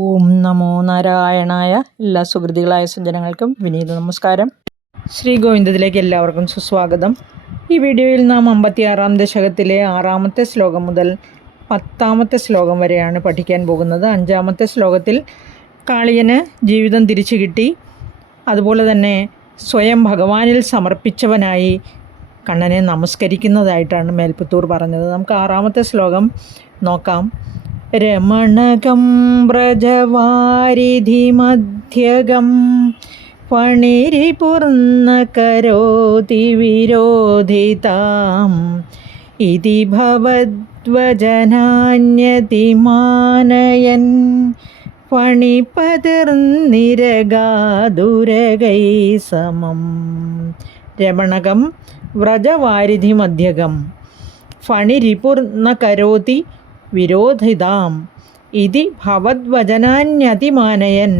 ഓം നമോ നാരായണായ. എല്ലാ സുഹൃത്തുക്കളായ സജ്ജനങ്ങൾക്കും വിനീത നമസ്കാരം. ശ്രീ ഗോവിന്ദത്തിലേക്ക് എല്ലാവർക്കും സുസ്വാഗതം. ഈ വീഡിയോയിൽ നാം 56-ാം ദശകത്തിലെ 6-ാമത്തെ ശ്ലോകം മുതൽ 10-ാമത്തെ ശ്ലോകം വരെയാണ് പഠിക്കാൻ പോകുന്നത്. 5-ാമത്തെ ശ്ലോകത്തിൽ കാളിയന് ജീവിതം തിരിച്ചു കിട്ടി, അതുപോലെ തന്നെ സ്വയം ഭഗവാനിൽ സമർപ്പിച്ചവനായി കണ്ണനെ നമസ്കരിക്കുന്നതായിട്ടാണ് മേൽപ്പത്തൂർ പറഞ്ഞത്. നമുക്ക് 6-ാമത്തെ ശ്ലോകം നോക്കാം. രമണകം വ്രജവാരിധിമധ്യഗം ഫണിരിപൂർണ്ണ കരോതി വിരോധിതാം ഇതി ഭവദ്വചനാന്യതിമാനയൻ ഫണിപതിർനിരഗാതുരഗൈ സമം. രമണകം വ്രജവാരിധിമധ്യഗം ഫണിരിപുർണ്ണ കരോതി വിരോധിതാം ഇതി ഭവദ്വചനാന്യതിമാനയൻ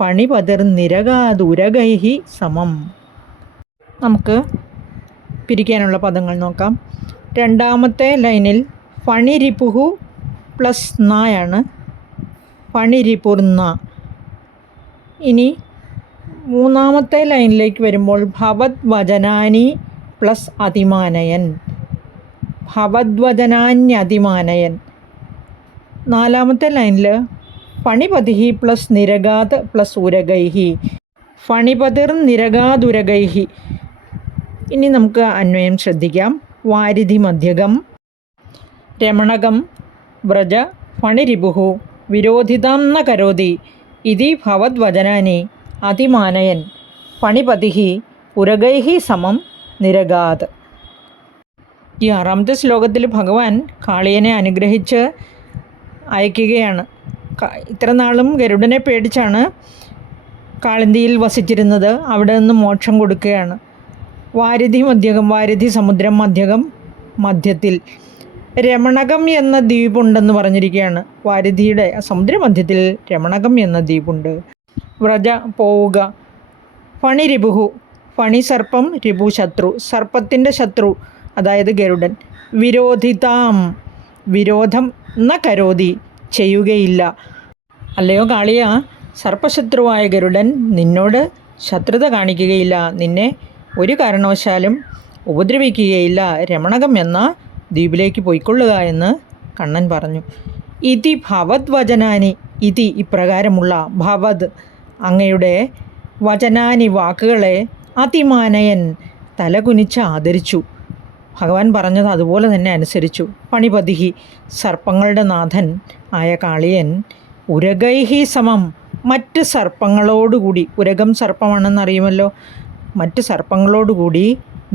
പണിപതിർനിരഗാതുരഗൈഃ സമം. നമുക്ക് പിരിക്കാനുള്ള പദങ്ങൾ നോക്കാം. 2-ാമത്തെ ലൈനിൽ ഫണിരിപുഹു പ്ലസ് നായാണ് ഫണിരിപുർന്ന. ഇനി 3-ാമത്തെ ലൈനിലേക്ക് വരുമ്പോൾ ഭവദ്വചനാനി പ്ലസ് അതിമാനയൻ, ഭവദ്വചനാന്യതിമാനയൻ. 4-ാമത്തെ ലൈനിൽ ഫണിപതിഹി പ്ലസ് നിരഗാത് പ്ലസ് ഉരഗൈഹി, ഫണിപതിർനിരഗാതുരഗൈഹി. ഇനി നമുക്ക് അന്വയം ശ്രദ്ധിക്കാം. വാരിധി മധ്യകം രമണകം വ്രജ ഫണിരിപുഹു വിരോധിതാം ന കരോതി ഇതി ഭവദ്വചനാനി അതിമാനയൻ ഫണിപതിഹി ഉരഗൈഹി സമം നിരഗാത്. ഈ 6-ാമത്തെ ശ്ലോകത്തിൽ ഭഗവാൻ കാളിയനെ അനുഗ്രഹിച്ച് അയക്കുകയാണ്. ഇത്ര നാളും ഗരുഡനെ പേടിച്ചാണ് കാളിന്തിയിൽ വസിച്ചിരുന്നത്. അവിടെ നിന്ന് മോക്ഷം കൊടുക്കുകയാണ്. വാരിധി മധ്യകം, വാരിധി സമുദ്രം, മധ്യകം മധ്യത്തിൽ. രമണകം എന്ന ദ്വീപുണ്ടെന്ന് പറഞ്ഞിരിക്കുകയാണ്. വാരിധിയുടെ സമുദ്രമധ്യത്തിൽ രമണകം എന്ന ദ്വീപുണ്ട്. വ്രജ പോവുക. ഫണിരിപുഹു, ഫണി സർപ്പം, രിപു ശത്രു, സർപ്പത്തിൻ്റെ ശത്രു അതായത് ഗരുഡൻ. വിരോധിതാം വിരോധം, ന കരോതി ചെയ്യുകയില്ല. അല്ലയോ കാളിയ, സർപ്പശത്രുവായ ഗരുഡൻ നിന്നോട് ശത്രുത കാണിക്കുകയില്ല, നിന്നെ ഒരു കാരണവശാലും ഉപദ്രവിക്കുകയില്ല. രമണകം എന്ന ദ്വീപിലേക്ക് പോയിക്കൊള്ളുക എന്ന് കണ്ണൻ പറഞ്ഞു. ഇതി ഭവദ്വചനാനി, ഇതി ഇപ്രകാരമുള്ള, ഭവത് അങ്ങയുടെ, വചനാനി വാക്കുകളെ, അതിമാനയൻ തലകുനിച്ച് ആദരിച്ചു. ഭഗവാൻ പറഞ്ഞത് അതുപോലെ തന്നെ അനുസരിച്ചു. പണിപതിഹി സർപ്പങ്ങളുടെ നാഥൻ ആയ കാളിയൻ ഉരഗൈഹി സമം മറ്റ് സർപ്പങ്ങളോടുകൂടി, ഉരകം സർപ്പമാണെന്നറിയുമല്ലോ, മറ്റ് സർപ്പങ്ങളോടുകൂടി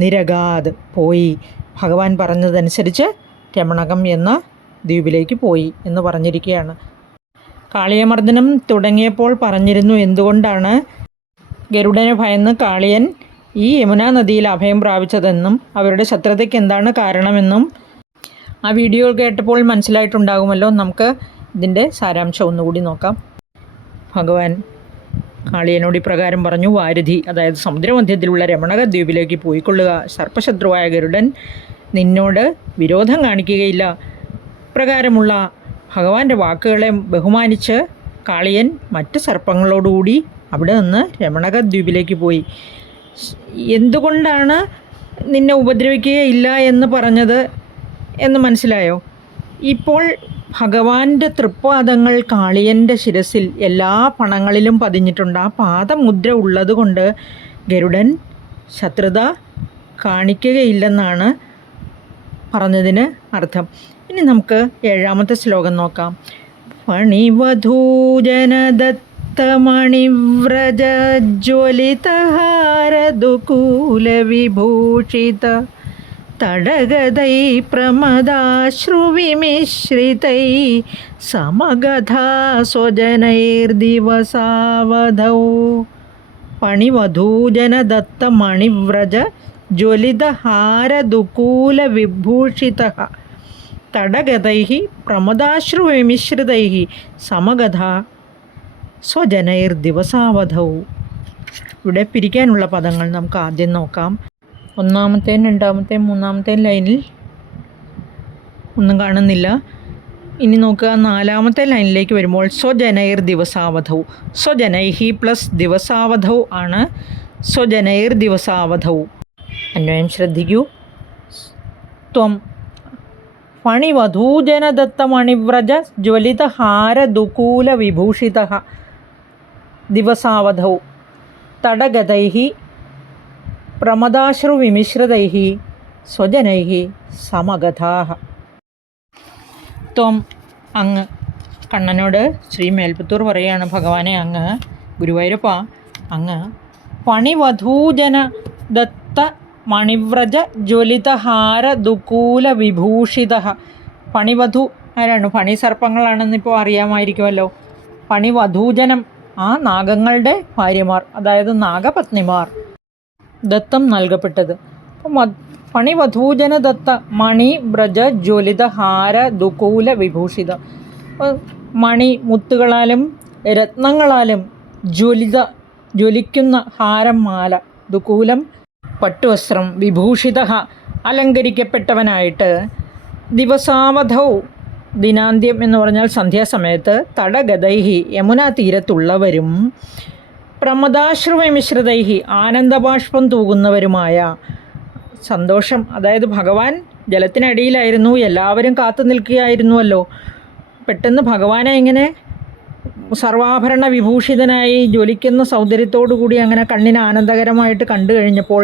നിരഗാത് പോയി. ഭഗവാൻ പറഞ്ഞതനുസരിച്ച് രമണകം എന്ന ദ്വീപിലേക്ക് പോയി എന്ന് പറഞ്ഞിരിക്കുകയാണ്. കാളിയമർദ്ദനം തുടങ്ങിയപ്പോൾ പറഞ്ഞിരുന്നു എന്തുകൊണ്ടാണ് ഗരുഡനെ ഭയന്ന് കാളിയൻ ഈ യമുനാ നദിയിൽ അഭയം പ്രാപിച്ചതെന്നും അവരുടെ ശത്രുതയ്ക്ക് എന്താണ് കാരണമെന്നും ആ വീഡിയോ കേട്ടപ്പോൾ മനസ്സിലായിട്ടുണ്ടാകുമല്ലോ. നമുക്ക് ഇതിൻ്റെ സാരാംശം ഒന്നുകൂടി നോക്കാം. ഭഗവാൻ കാളിയനോട് ഇപ്രകാരം പറഞ്ഞു. വാരിധി അതായത് സമുദ്രമധ്യത്തിലുള്ള രമണക ദ്വീപിലേക്ക് പോയിക്കൊള്ളുക. സർപ്പശത്രുവായ ഗരുഡൻ നിന്നോട് വിരോധം കാണിക്കുകയില്ല. ഇപ്രകാരമുള്ള ഭഗവാന്റെ വാക്കുകളെ ബഹുമാനിച്ച് കാളിയൻ മറ്റ് സർപ്പങ്ങളോടുകൂടി അവിടെ നിന്ന് രമണക ദ്വീപിലേക്ക് പോയി. എന്തുകൊണ്ടാണ് നിന്നെ ഉപദ്രവിക്കുകയില്ല എന്ന് പറഞ്ഞത് എന്ന് മനസ്സിലായോ? ഇപ്പോൾ ഭഗവാന്റെ തൃപ്പാദങ്ങൾ കാളിയൻ്റെ ശിരസിൽ എല്ലാ പണങ്ങളിലും പതിഞ്ഞിട്ടുണ്ട്. ആ പാദമുദ്ര ഉള്ളതുകൊണ്ട് ഗരുഡൻ ശത്രുത കാണിക്കുകയില്ലെന്നാണ് പറഞ്ഞതിന് അർത്ഥം. ഇനി നമുക്ക് 7-ാമത്തെ ശ്ലോകം നോക്കാം. ഫണിവധൂജനദത്തമണിവ്രജജ്വലിതഹാരദുകൂലവിഭൂഷിത തടഗതൈ പ്രമദാശ്രുവിമിശ്രിതൈ സമഗധാ സ്വജനൈർദിവസാവധൗ. ഫണിവധൂജനദത്തമണിവ്രജ ജ്വലിതഹാരദുകൂലവിഭൂഷിതഃ തടഗതൈഃ പ്രമദാശ്രുവിമിശ്രിതൈഃ സമഗധാ സ്വജനൈർദിവസാവധൗ. ഇവിടെ പിരിക്കാനുള്ള പദങ്ങൾ നമുക്ക് ആദ്യം നോക്കാം. 1-ാമത്തെയും 2-ാമത്തെയും 3-ാമത്തെയും ലൈനിൽ ഒന്നും കാണുന്നില്ല. ഇനി നോക്കുക, നാലാമത്തെ ലൈനിലേക്ക് വരുമ്പോൾ സ്വജനൈർ ദിവസാവധൗ. സ്വജനൈഹി പ്ലസ് ദിവസാവധൗ ആണ് സ്വജനൈർ ദിവസാവധൗ. അന്വയം ശ്രദ്ധിക്കൂ. ത്വം ഫണിവധൂജനദത്തമണിവ്രജ ജ്വലിതഹാരദുകൂല വിഭൂഷിത ദിവസാവധൗ തടഗതൈഃ പ്രമദാശ്രുവിമിശ്രിതൈഃ സ്വജനൈഃ സമഗതാഃ. ത്വം അങ്ങ്, കണ്ണനോട് ശ്രീ മേൽപ്പത്തൂർ പറയുകയാണ്, ഭഗവാനെ അങ്ങ്, ഗുരുവായൂരപ്പ അങ്ങ് ഫണിവധൂജന ദത്ത മണിവ്രജ ജ്വലിതഹാര ദുകൂല വിഭൂഷിത. ഫണിവധു ആരാണ്? ഫണിസർപ്പങ്ങളാണെന്നിപ്പോൾ അറിയാമായിരിക്കുമല്ലോ. ഫണിവധൂജനം ആ നാഗങ്ങളുടെ ഭാര്യമാർ, അതായത് നാഗപത്നിമാർ. ദത്തം നൽകപ്പെട്ടത്. ഫണിവധൂജന ദത്ത മണി വ്രജ ജ്വലിത ഹാര ദുകൂല വിഭൂഷിത. മണി മുത്തുകളാലും രത്നങ്ങളാലും ജ്വലിക്കുന്ന ഹാരം മാല, ദുകൂലം പട്ടുവസ്ത്രം, വിഭൂഷിത അലങ്കരിക്കപ്പെട്ടവനായിട്ട്, ദിവസാവധൗ ദിനാന്ത്യം എന്ന് പറഞ്ഞാൽ സന്ധ്യാസമയത്ത്, തടഗതൈഹി യമുനാ തീരത്തുള്ളവരും, പ്രമദാശ്രുമിശ്രിതൈഹി ആനന്ദബാഷ്പം തൂകുന്നവരുമായ, സന്തോഷം, അതായത് ഭഗവാൻ ജലത്തിനടിയിലായിരുന്നു, എല്ലാവരും കാത്തു നിൽക്കുകയായിരുന്നുവല്ലോ. പെട്ടെന്ന് ഭഗവാനെ ഇങ്ങനെ സർവാഭരണ വിഭൂഷിതനായി ജ്വലിക്കുന്ന സൗന്ദര്യത്തോടു കൂടി അങ്ങനെ കണ്ണിന് ആനന്ദകരമായിട്ട് കണ്ടു കഴിഞ്ഞപ്പോൾ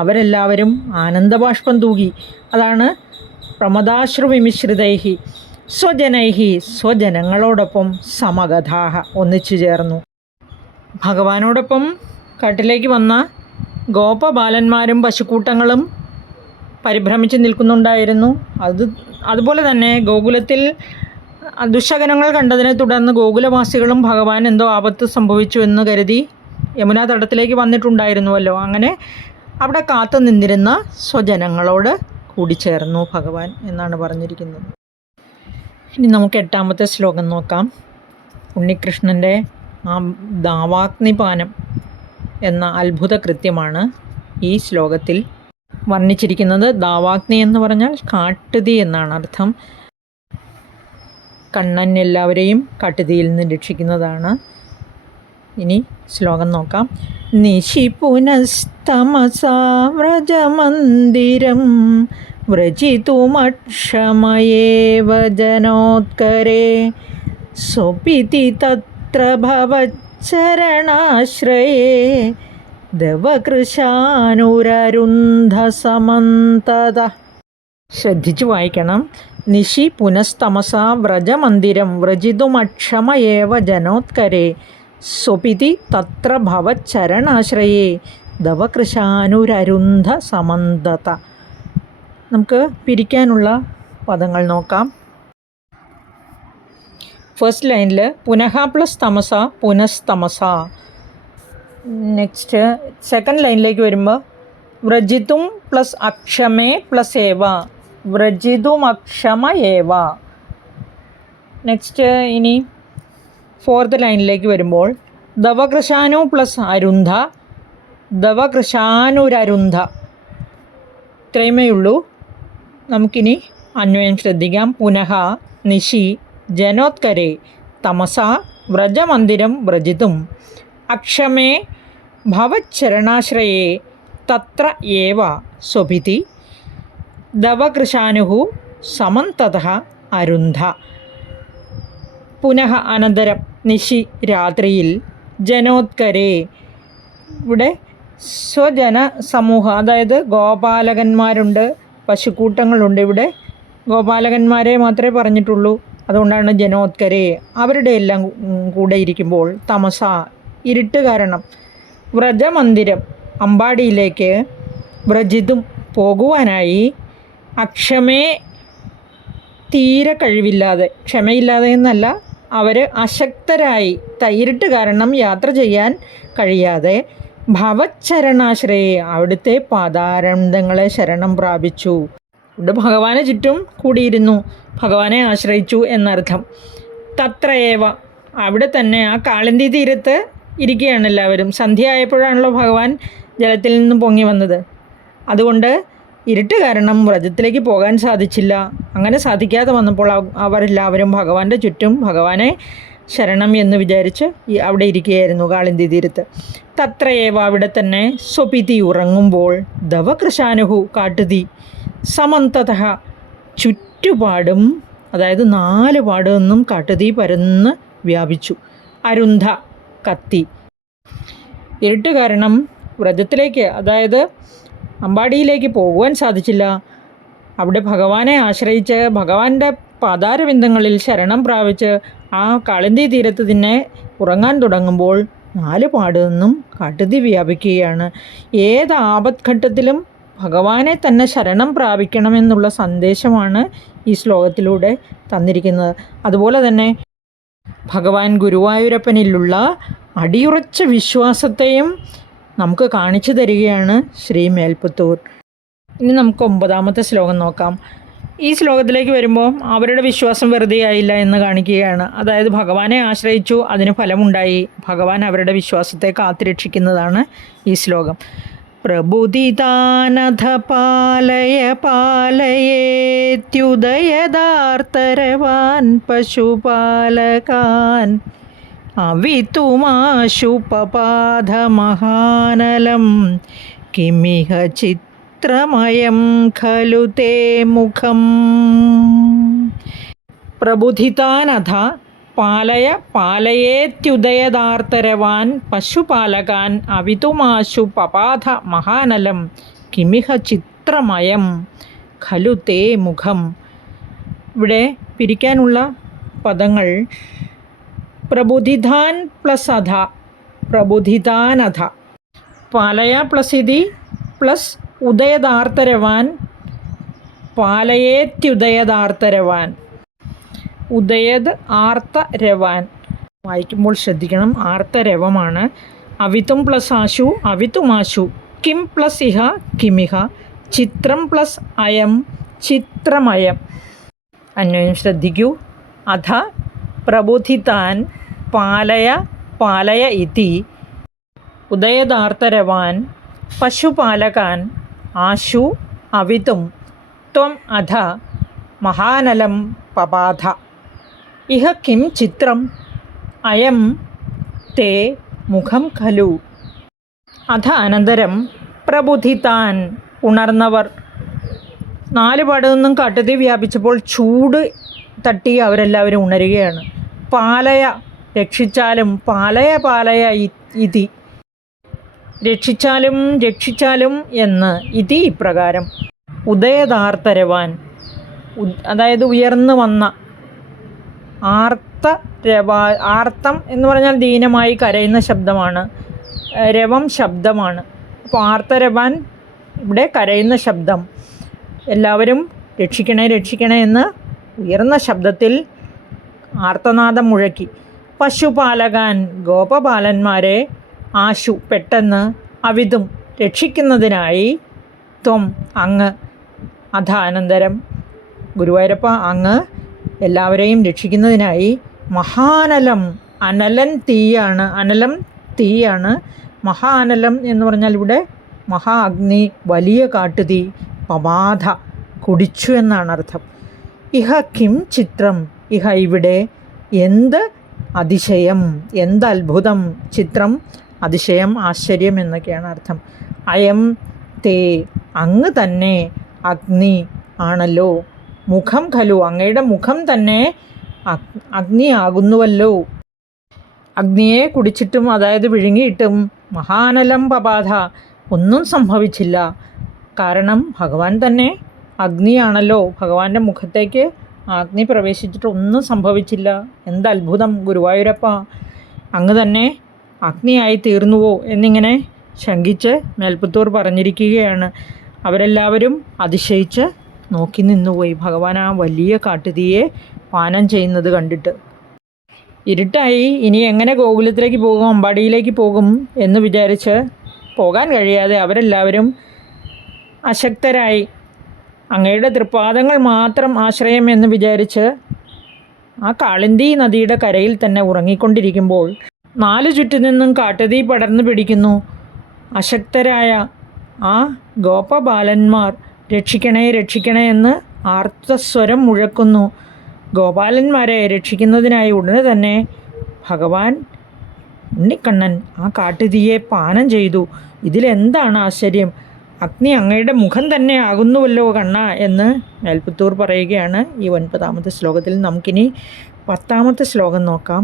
അവരെല്ലാവരും ആനന്ദബാഷ്പം തൂകി. അതാണ് പ്രമദാശ്രുവിമിശ്രിതൈഹി സ്വജനൈഹി സ്വജനങ്ങളോടൊപ്പം സമഗതാഹ ഒന്നിച്ചു ചേർന്നു. ഭഗവാനോടൊപ്പം കാട്ടിലേക്ക് വന്ന ഗോപബാലന്മാരും പശുക്കൂട്ടങ്ങളും പരിഭ്രമിച്ച് നിൽക്കുന്നുണ്ടായിരുന്നു. അതുപോലെ തന്നെ ഗോകുലത്തിൽ ദുശകനങ്ങൾ കണ്ടതിനെ തുടർന്ന് ഗോകുലവാസികളും ഭഗവാൻ എന്തോ ആപത്ത് സംഭവിച്ചു എന്ന് കരുതി യമുനാ തടത്തിലേക്ക് വന്നിട്ടുണ്ടായിരുന്നുവല്ലോ. അങ്ങനെ അവിടെ കാത്തു നിന്നിരുന്ന സ്വജനങ്ങളോട് കൂടിച്ചേർന്നു ഭഗവാൻ എന്നാണ് പറഞ്ഞിരിക്കുന്നത്. ഇനി നമുക്ക് 8ാമത്തെ ശ്ലോകം നോക്കാം. ഉണ്ണികൃഷ്ണൻ്റെ ആ ദാവാഗ്നിപാനം എന്ന അത്ഭുത കൃത്യമാണ് ഈ ശ്ലോകത്തിൽ വർണ്ണിച്ചിരിക്കുന്നത്. ദാവാഗ്നി എന്ന് പറഞ്ഞാൽ കാട്ടുതീ എന്നാണ് അർത്ഥം. കണ്ണൻ എല്ലാവരെയും കാട്ടുതീയിൽ നിന്ന് രക്ഷിക്കുന്നതാണ്. ഇനി ശ്ലോകം നോക്കാം. നിശി പുനസ്തമസാ വ്രജമന്ദിരം വ്രജിതുമക്ഷമയേവ ജനോത്കരേ സ്വപിതി തത്ര ഭവച്ചരണാശ്രയേ ദവകൃശാനുരരുന്ധസമന്തത. ശ്രദ്ധിച്ചു വായിക്കണം. നിശി പുനസ്തമസ വ്രജമന്ദിരം വ്രജിതുമക്ഷമയേവ ജനോത്കരേ സ്വപിതി തത്ര ഭവച്ചരണാശ്രയേ ദവകൃശാനുരരുന്ധ സമന്തത. നമുക്ക് പിരിക്കാനുള്ള പദങ്ങൾ നോക്കാം. ഫസ്റ്റ് ലൈനിൽ പുനഃ പ്ലസ് തമസ പുനസ്തമസ. നെക്സ്റ്റ് സെക്കൻഡ് ലൈനിലേക്ക് വരുമ്പോൾ വ്രജിതും പ്ലസ് അക്ഷമേ പ്ലസ് ഏവ വ്രജിതും അക്ഷമ ഏവ. നെക്സ്റ്റ് ഇനി ഫോർത്ത് ലൈനിലേക്ക് വരുമ്പോൾ ദവകൃശാനു പ്ലസ് അരുന്ധ ദവകൃശാനുരരുന്ധ. ഇത്രയുമേ ഉള്ളൂ. നമുക്കിനി അന്വയം ശ്രദ്ധിക്കാം. പുനഃ നിശി ജനോത്കരേ തമസ വ്രജമന്ദിരം വ്രജിതും അക്ഷമേ ഭവച്ചരണാശ്രയേ തത്ര ഏവ സ്വപിതി ദവകൃശാനുഃ സമന്തതഃ അരുന്ധ. പുനഃ അനന്തരം നിശി രാത്രിയിൽ ജനോത്കരേ ഇവിടെ സ്വജന സമൂഹം, അതായത് ഗോപാലകന്മാരുണ്ട്, പശുക്കൂട്ടങ്ങളുണ്ട്. ഇവിടെ ഗോപാലകന്മാരെ മാത്രമേ പറഞ്ഞിട്ടുള്ളൂ. അതുകൊണ്ടാണ് ജനോത്കരേ. അവരുടെ എല്ലാം കൂടെ ഇരിക്കുമ്പോൾ തമസ ഇരുട്ട് കാരണം വ്രജമന്ദിരം അമ്പാടിയിലേക്ക് വ്രജിതും പോകുവാനായി അക്ഷമേ തീരെ കഴിവില്ലാതെ, ക്ഷമയില്ലാതെ എന്നല്ല, അവർ അശക്തരായി ഇരുട്ട് കാരണം യാത്ര ചെയ്യാൻ കഴിയാതെ ഭവച്ചരണാശ്രയെ അവിടുത്തെ പാദാരവിന്ദങ്ങളെ ശരണം പ്രാപിച്ചു. ഇവിടെ ഭഗവാനെ ചുറ്റും കൂടിയിരുന്നു, ഭഗവാനെ ആശ്രയിച്ചു എന്നർത്ഥം. തത്രയേവ അവിടെ തന്നെ ആ കാളിന്തി തീരത്ത് ഇരിക്കുകയാണ് എല്ലാവരും. സന്ധ്യ ആയപ്പോഴാണല്ലോ ഭഗവാൻ ജലത്തിൽ നിന്ന് പൊങ്ങി വന്നത്. അതുകൊണ്ട് ഇരുട്ട് കാരണം വ്രജത്തിലേക്ക് പോകാൻ സാധിച്ചില്ല. അങ്ങനെ സാധിക്കാതെ വന്നപ്പോൾ അവരെല്ലാവരും ഭഗവാന്റെ ചുറ്റും ഭഗവാനെ ശരണം എന്ന് വിചാരിച്ച് അവിടെ ഇരിക്കുകയായിരുന്നു കാളിന്തി തീരത്ത്. തത്രയേവ അവിടെ തന്നെ സ്വപിതി ഉറങ്ങുമ്പോൾ ദവകൃശാനുഹു കാട്ടുതീ സമന്തത ചുറ്റുപാടും, അതായത് 4 പാട് നിന്നും കാട്ടുതീ പരന്ന് വ്യാപിച്ചു. അരുന്ധ കത്തി. ഇരുട്ട് കാരണം വ്രജത്തിലേക്ക്, അതായത് അമ്പാടിയിലേക്ക് പോകുവാൻ സാധിച്ചില്ല. അവിടെ ഭഗവാനെ ആശ്രയിച്ച് ഭഗവാന്റെ പാതാരവിന്ദങ്ങളിൽ ശരണം പ്രാപിച്ച് ആ കാളിന്തി തീരത്ത് തന്നെ ഉറങ്ങാൻ തുടങ്ങുമ്പോൾ 4 പാട് നിന്നും കാട്ടുതീ വ്യാപിക്കുകയാണ്. ഏത് ആപത്ഘട്ടത്തിലും ഭഗവാനെ തന്നെ ശരണം പ്രാപിക്കണമെന്നുള്ള സന്ദേശമാണ് ഈ ശ്ലോകത്തിലൂടെ തന്നിരിക്കുന്നത്. അതുപോലെ തന്നെ ഭഗവാൻ ഗുരുവായൂരപ്പനിലുള്ള അടിയുറച്ച വിശ്വാസത്തെയും നമുക്ക് കാണിച്ചു തരികയാണ് ശ്രീ മേൽപ്പത്തൂർ. ഇനി നമുക്ക് 9ാമത്തെ ശ്ലോകം നോക്കാം. ഈ ശ്ലോകത്തിലേക്ക് വരുമ്പോൾ അവരുടെ വിശ്വാസം വെറുതെ ആയില്ല എന്ന് കാണിക്കുകയാണ്. അതായത് ഭഗവാനെ ആശ്രയിച്ചു, അതിന് ഫലമുണ്ടായി. ഭഗവാൻ അവരുടെ വിശ്വാസത്തെ കാത്തുരക്ഷിക്കുന്നതാണ് ഈ ശ്ലോകം. പ്രബുദിതാനധ പാലയ പാലയേത്യുദയദാർത്തരവാൻ പശുപാലകാൻ അവിതുമാശുപപാധമഹാനലം കിമിഹ ചിത്രമയം ഖലു തേ മുഖം. പ്രബുധിതാനധ പാലയ പാലയേത്യുദയദാർത്തരവാൻ പശുപാലകാൻ അവിതുമാശു പപാധ മഹാനലം കിമിഹ ചിത്രമയം ഖലു തേ മുഖം. ഇവിടെ പിരിക്കാനുള്ള പദങ്ങൾ പ്രബുധിതാൻ പ്ലസ് അധ, പ്രബുധിതാനധ. പാലയ പ്ലസ് ഇതി പ്ലസ് ഉദയദാർത്തരവാൻ പാലയേത്യുദയദാർത്തരവാൻ. ഉദയത് ആർത്തരവാൻ, വായിക്കുമ്പോൾ ശ്രദ്ധിക്കണം, ആർത്തരവമാണ്. അവിതും പ്ലസ് ആശു അവിതുമാശു. കിം പ്ലസ് ഇഹ കിമിഹ. ചിത്രം പ്ലസ് അയം ചിത്രമയം. അന്വയം ശ്രദ്ധിക്കൂ. അധ പ്രബുധിതാൻ പാലയ പാലയ ഇതി ഉദയദാർത്തരവാൻ പശുപാലകാൻ ആശു അവിതും ത്വം അധ മഹാനലം പപാധ. ഇഹ കിം ചിത്രം അയം തേ മുഖം ഖലു. അധ അനന്തരം പ്രബുധിതാൻ ഉണർന്നവർ. 4 പാട് നിന്നും കാട്ടുതീ വ്യാപിച്ചപ്പോൾ ചൂട് തട്ടി അവരെല്ലാവരും ഉണരുകയാണ്. പാലയ രക്ഷിച്ചാലും, പാലയ പാലയ ഇതി രക്ഷിച്ചാലും രക്ഷിച്ചാലും എന്ന്, ഇതി ഇപ്രകാരം. ഉദയദാർത്തരവാൻ, അതായത് ഉയർന്നു വന്ന. ആർത്തം എന്ന് പറഞ്ഞാൽ ദീനമായി കരയുന്ന ശബ്ദമാണ്. രവം ശബ്ദമാണ്. അപ്പോൾ ആർത്തരവാൻ ഇവിടെ കരയുന്ന ശബ്ദം. എല്ലാവരും രക്ഷിക്കണേ രക്ഷിക്കണേ എന്ന് ഉയർന്ന ശബ്ദത്തിൽ ആർത്തനാദം മുഴക്കി. പശുപാലകാൻ ഗോപബാലന്മാരെ ആശു പെട്ടെന്ന് അവിതും രക്ഷിക്കുന്നതിനായി ത്വം അങ്ങ് അധ അനന്തരം ഗുരുവായൂരപ്പ അങ്ങ് എല്ലാവരെയും രക്ഷിക്കുന്നതിനായി മഹാനലം, അനലൻ തീയാണ്, അനലം തീയാണ്. മഹാനലം എന്ന് പറഞ്ഞാൽ ഇവിടെ മഹാ അഗ്നി, വലിയ കാട്ടുതീ, പപാധ കുടിച്ചു എന്നാണ് അർത്ഥം. ഇഹ കിം ചിത്രം, ഇഹ ഇവിടെ എന്ത് അതിശയം, എന്ത് അത്ഭുതം. ചിത്രം അതിശയം, ആശ്ചര്യം എന്നൊക്കെയാണ് അർത്ഥം. അയം തേ അങ്ങ് തന്നെ അഗ്നി ആണല്ലോ. മുഖം ഖലു അങ്ങയുടെ മുഖം തന്നെ അഗ്നിയാകുന്നുവല്ലോ. അഗ്നിയെ കുടിച്ചിട്ടും, അതായത് വിഴുങ്ങിയിട്ടും മഹാനലം പപാധ ഒന്നും സംഭവിച്ചില്ല. കാരണം ഭഗവാൻ തന്നെ അഗ്നിയാണല്ലോ. ഭഗവാന്റെ മുഖത്തേക്ക് അഗ്നി പ്രവേശിച്ചിട്ട് ഒന്നും സംഭവിച്ചില്ല. എന്ത് അത്ഭുതം ഗുരുവായൂരപ്പ, അങ്ങ് തന്നെ അഗ്നിയായി തീർന്നുവോ എന്നിങ്ങനെ ശങ്കിച്ച് മേൽപ്പത്തൂർ പറഞ്ഞിരിക്കുകയാണ്. അവരെല്ലാവരും അതിശയിച്ച് നോക്കി നിന്നുപോയി ഭഗവാൻ ആ വലിയ കാട്ടുതീയെ പാനം ചെയ്യുന്നത് കണ്ടിട്ട്. ഇരുട്ടായി, ഇനി എങ്ങനെ ഗോകുലത്തിലേക്ക് പോകും, അമ്പാടിയിലേക്ക് പോകും എന്ന് വിചാരിച്ച് പോകാൻ കഴിയാതെ അവരെല്ലാവരും അശക്തരായി. അങ്ങയുടെ തൃപ്പാദങ്ങൾ മാത്രം ആശ്രയം എന്ന് വിചാരിച്ച് ആ കാളിന്തി നദിയുടെ കരയിൽ തന്നെ ഉറങ്ങിക്കൊണ്ടിരിക്കുമ്പോൾ 4 ചുറ്റിൽ നിന്നും കാട്ടുതീ പടർന്നു പിടിക്കുന്നു. അശക്തരായ ആ ഗോപബാലന്മാർ രക്ഷിക്കണേ രക്ഷിക്കണേ എന്ന് ആർത്തസ്വരം മുഴക്കുന്നു. ഗോപാലന്മാരെ രക്ഷിക്കുന്നതിനായി ഉടനെ തന്നെ ഭഗവാൻ ഉണ്ണിക്കണ്ണൻ ആ കാട്ടുതീയെ പാനം ചെയ്തു. ഇതിലെന്താണ് ആശ്ചര്യം? അഗ്നി അങ്ങയുടെ മുഖം തന്നെ ആകുന്നുവല്ലോ കണ്ണ എന്ന് മേൽപ്പത്തൂർ പറയുകയാണ് ഈ 9ാമത്തെ ശ്ലോകത്തിൽ. നമുക്കിനി 10ാമത്തെ ശ്ലോകം നോക്കാം.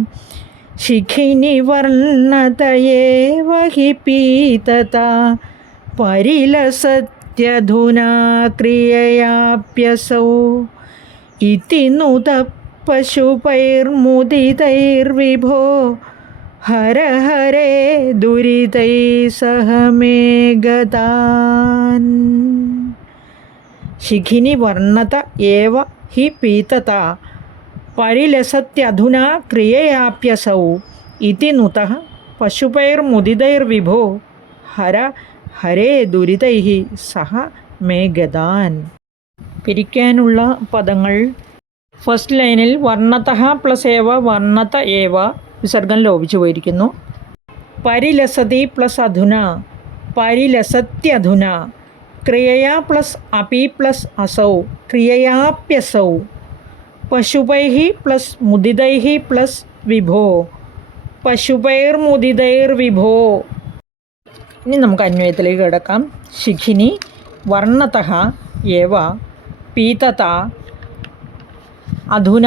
ശിഖിനി വർണ്ണതയേവ ഹി പീതത പരിലസത്യധുനാ ക്രിയയാപ്യസൗ ഇതി നുത പശുപൈർമുദിതൈർവിഭോ ഹര ഹരേ ദുരിതൈ സഹ മേ ഗതാൻ. ശിഖിനി വർണ്ണത ഏവ ഹി പീതത പരിലസത്യധുനാ ക്രിയയാപ്യസൗ ഇതി നുതഃ പശുപൈർമുദിതൈർവിഭോ ഹര ഹരേ ദുരിതൈ സഹ മേ ഗതാൻ. പിരിക്കാനുള്ള പദങ്ങൾ. ഫസ്റ്റ് ലൈനിൽ വർണ്ണതഃ പ്ലസ് ഏവ വർണ്ണത ഏവ വിസർഗം ലോപിച്ചു പോയിരിക്കുന്നു. പരിലസതി പ്ലസ് അധുന പരിലസത്യധുന. ക്രിയയാ പ്ലസ് അപി പ്ലസ് അസൗ ക്രിയയാപ്യസൗ. പശുപൈഹി പ്ലസ് മുദിതൈഹി പ്ലസ് വിഭോ പശുപൈർമുദിതൈർവിഭോ. ഇനി നമുക്ക് അന്വയത്തിലേക്ക് കിടക്കാം. ശിഖിനി വർണ്ണതഃ ഏവ പീതത അധുന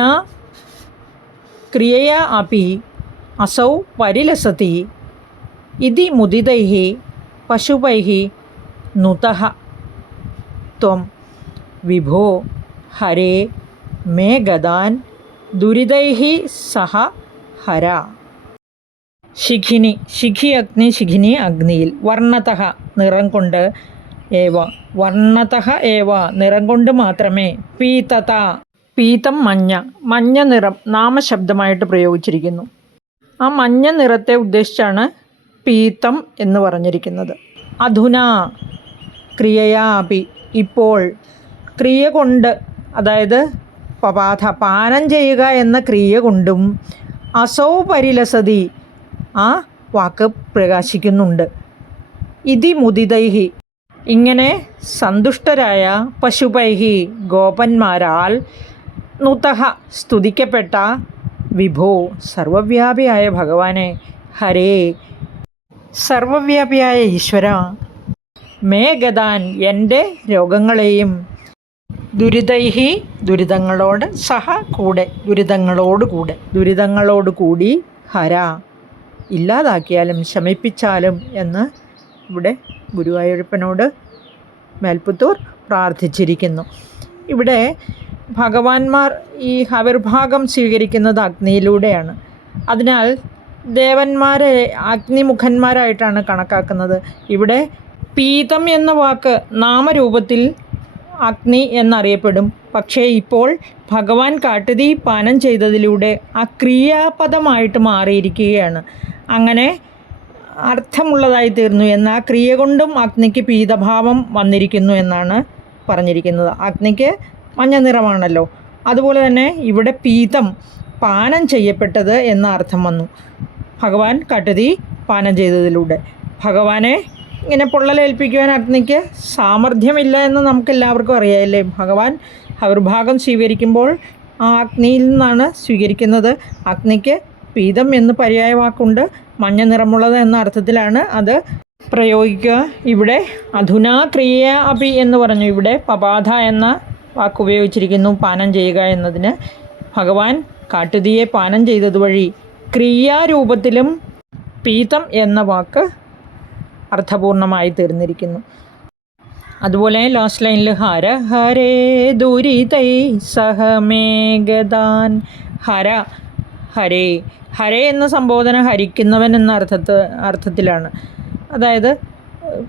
ക്രിയയാ അപി അസൗ പരിലസതി ഇതി മുദിതൈഃ പശുപൈഃ നുതഃ ത്വം വിഭോ ഹരേ മേ ഗതാൻ ദുരിതൈഃ സഹ ഹര. ശിഖിനി ശിഖി അഗ്നി ശിഖിനി അഗ്നിയിൽ. വർണ്ണതഃ നിറം കൊണ്ട്. ഏവ വർണ്ണതഃ ഏവ നിറം കൊണ്ട് മാത്രമേ. പീതത പീതം മഞ്ഞ മഞ്ഞ നിറം നാമശബ്ദമായിട്ട് പ്രയോഗിച്ചിരിക്കുന്നു. ആ മഞ്ഞ നിറത്തെ ഉദ്ദേശിച്ചാണ് പീതം എന്ന് പറഞ്ഞിരിക്കുന്നത്. അധുന ക്രിയയാപി ഇപ്പോൾ. ക്രിയ കൊണ്ട്, അതായത് പപാധ പാനം ചെയ്യുക എന്ന ക്രിയ കൊണ്ടും അസൗ പരിലസതി ആ വാക്ക് പ്രകാശിക്കുന്നുണ്ട്. ഇതി മുദിതൈഹി ഇങ്ങനെ സന്തുഷ്ടരായ പശുപൈഹി ഗോപന്മാരാൽ നുതഃ സ്തുതിക്കപ്പെട്ട വിഭോ സർവവ്യാപിയായ ഭഗവാനെ ഹരേ സർവവ്യാപിയായ ഈശ്വര മേ ഗതാൻ എൻ്റെ രോഗങ്ങളെയും ദുരിതൈഹി ദുരിതങ്ങളോട് സഹ കൂടെ ദുരിതങ്ങളോട് കൂടി ഹര ഇല്ലാതാക്കിയാലും ശമിപ്പിച്ചാലും എന്ന് ഇവിടെ ഗുരുവായൂരപ്പനോട് മേൽപ്പത്തൂർ പ്രാർത്ഥിച്ചിരിക്കുന്നു. ഇവിടെ ഭഗവാന്മാർ ഈ ഹവിർഭാഗം സ്വീകരിക്കുന്നത് അഗ്നിയിലൂടെയാണ്. അതിനാൽ ദേവന്മാരെ അഗ്നിമുഖന്മാരായിട്ടാണ് കണക്കാക്കുന്നത്. ഇവിടെ പീതം എന്ന വാക്ക് നാമരൂപത്തിൽ അഗ്നി എന്നറിയപ്പെടും. പക്ഷേ ഇപ്പോൾ ഭഗവാൻ കാട്ടുതീ പാനം ചെയ്തതിലൂടെ ആ ക്രിയാപദമായിട്ട് മാറിയിരിക്കുകയാണ്. അങ്ങനെ അർത്ഥമുള്ളതായി തീർന്നു. എന്നാൽ ആ ക്രിയ കൊണ്ടും അഗ്നിക്ക് പീതഭാവം വന്നിരിക്കുന്നു എന്നാണ് പറഞ്ഞിരിക്കുന്നത്. അഗ്നിക്ക് മഞ്ഞ നിറമാണല്ലോ. അതുപോലെ തന്നെ ഇവിടെ പീതം പാനം ചെയ്യപ്പെട്ടത് എന്ന അർത്ഥം വന്നു. ഭഗവാൻ കാട്ടുതീ പാനം ചെയ്തതിലൂടെ. ഭഗവാനെ ഇങ്ങനെ പൊള്ളലേൽപ്പിക്കുവാൻ അഗ്നിക്ക് സാമർഥ്യമില്ല എന്ന് നമുക്കെല്ലാവർക്കും അറിയാമല്ലേ. ഭഗവാൻ ഹവിർഭാഗം സ്വീകരിക്കുമ്പോൾ ആ അഗ്നിയിൽ നിന്നാണ് സ്വീകരിക്കുന്നത്. അഗ്നിക്ക് പീതം എന്ന് പര്യായ വാക്കുണ്ട്. മഞ്ഞ നിറമുള്ളത് എന്ന അർത്ഥത്തിലാണ് അത് പ്രയോഗിക്കുക. ഇവിടെ അധുനാ ക്രിയ അപി എന്ന് പറഞ്ഞു. ഇവിടെ പപാധ എന്ന വാക്ക് ഉപയോഗിച്ചിരിക്കുന്നു പാനം ചെയ്യുക എന്നതിന്. ഭഗവാൻ കാട്ടുതീയെ പാനം ചെയ്തതുവഴി ക്രിയാരൂപത്തിലും പീതം എന്ന വാക്ക് അർത്ഥപൂർണമായി തീർന്നിരിക്കുന്നു. അതുപോലെ ലാസ്റ്റ് ലൈനിൽ ഹര ഹരേ ദുരിതൈ സഹ മേ ഗതാൻ. ഹര ഹരേ ഹരേ എന്ന സംബോധന ഹരിക്കുന്നവൻ എന്ന അർത്ഥത്തിലാണ്. അതായത്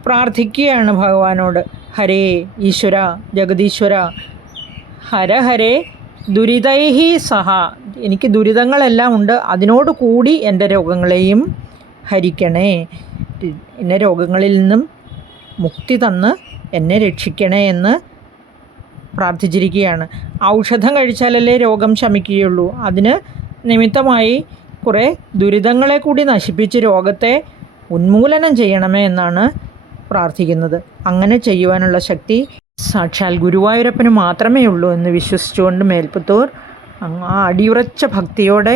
പ്രാർത്ഥിക്കുകയാണ് ഭഗവാനോട്. ഹരേ ഈശ്വര ജഗദീശ്വര ഹര ഹരേ ദുരിതൈഹി സഹ എനിക്ക് ദുരിതങ്ങളെല്ലാം ഉണ്ട്, അതിനോട് കൂടി എൻ്റെ രോഗങ്ങളെയും ഹരിക്കണേ. എന്നെ രോഗങ്ങളിൽ നിന്നും മുക്തി തന്ന് എന്നെ രക്ഷിക്കണേ എന്ന് പ്രാർത്ഥിച്ചിരിക്കുകയാണ്. ഔഷധം കഴിച്ചാലല്ലേ രോഗം ശമിക്കുകയുള്ളൂ. അതിന് നിമിത്തമായി കുറേ ദുരിതങ്ങളെ കൂടി നശിപ്പിച്ച് രോഗത്തെ ഉന്മൂലനം ചെയ്യണമേ എന്നാണ് പ്രാർത്ഥിക്കുന്നത്. അങ്ങനെ ചെയ്യുവാനുള്ള ശക്തി സാക്ഷാൽ ഗുരുവായൂരപ്പന് മാത്രമേ ഉള്ളൂ എന്ന് വിശ്വസിച്ചുകൊണ്ട് മേൽപ്പത്തൂർ ആ അടിയുറച്ച ഭക്തിയോടെ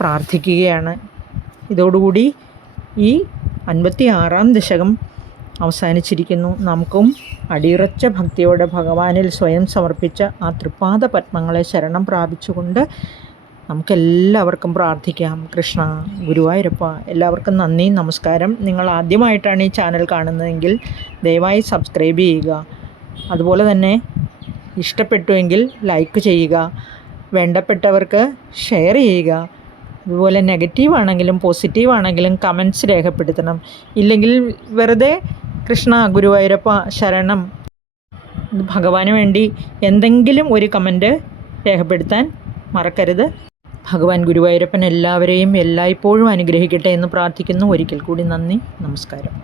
പ്രാർത്ഥിക്കുകയാണ്. ഇതോടുകൂടി ഈ 56-ാം ദശകം അവസാനിച്ചിരിക്കുന്നു. നമുക്കും അടിയുറച്ച ഭക്തിയോടെ ഭഗവാനിൽ സ്വയം സമർപ്പിച്ച ആ തൃപ്പാദ പത്മങ്ങളെ ശരണം പ്രാപിച്ചുകൊണ്ട് നമുക്കെല്ലാവർക്കും പ്രാർത്ഥിക്കാം. കൃഷ്ണ ഗുരുവായൂരപ്പ. എല്ലാവർക്കും നന്ദി, നമസ്കാരം. നിങ്ങൾ ആദ്യമായിട്ടാണ് ഈ ചാനൽ കാണുന്നതെങ്കിൽ ദയവായി സബ്സ്ക്രൈബ് ചെയ്യുക. അതുപോലെ തന്നെ ഇഷ്ടപ്പെട്ടുവെങ്കിൽ ലൈക്ക് ചെയ്യുക, വേണ്ടപ്പെട്ടവർക്ക് ഷെയർ ചെയ്യുക. അതുപോലെ നെഗറ്റീവാണെങ്കിലും പോസിറ്റീവാണെങ്കിലും കമൻറ്റ്സ് രേഖപ്പെടുത്തണം. ഇല്ലെങ്കിൽ വെറുതെ കൃഷ്ണ ഗുരുവായൂരപ്പ ശരണം ഭഗവാന് വേണ്ടി എന്തെങ്കിലും ഒരു കമൻറ്റ് രേഖപ്പെടുത്താൻ മറക്കരുത്. ഭഗവാൻ ഗുരുവായൂരപ്പൻ എല്ലാവരെയും എല്ലായ്പ്പോഴും അനുഗ്രഹിക്കട്ടെ എന്ന് പ്രാർത്ഥിക്കുന്നു. ഒരിക്കൽ കൂടി നന്ദി, നമസ്കാരം.